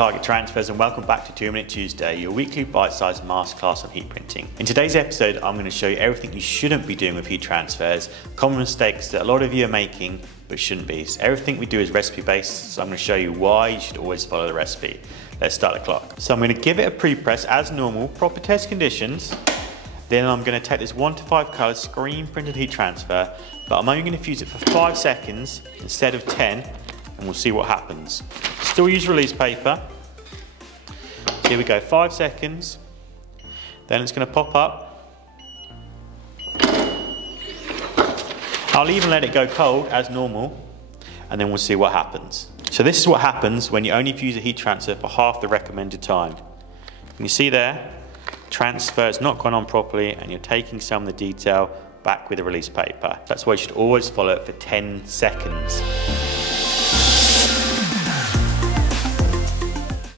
Target Transfers and welcome back to 2 Minute Tuesday, your weekly bite-sized masterclass on heat printing. In today's episode, I'm going to show you everything you shouldn't be doing with heat transfers, common mistakes that a lot of you are making but shouldn't be. So everything we do is recipe-based, so I'm going to show you why you should always follow the recipe. Let's start the clock. So I'm going to give it a pre-press as normal, proper test conditions. Then I'm going to take this 1 to 5 colour screen printed heat transfer, but I'm only going to fuse it for 5 seconds instead of 10, and we'll see what happens. Still use release paper. Here we go, 5 seconds. Then it's going to pop up. I'll even let it go cold as normal, and then we'll see what happens. So this is what happens when you only fuse a heat transfer for half the recommended time. Can you see there? Transfer has not gone on properly, and you're taking some of the detail back with the release paper. That's why you should always follow it for 10 seconds.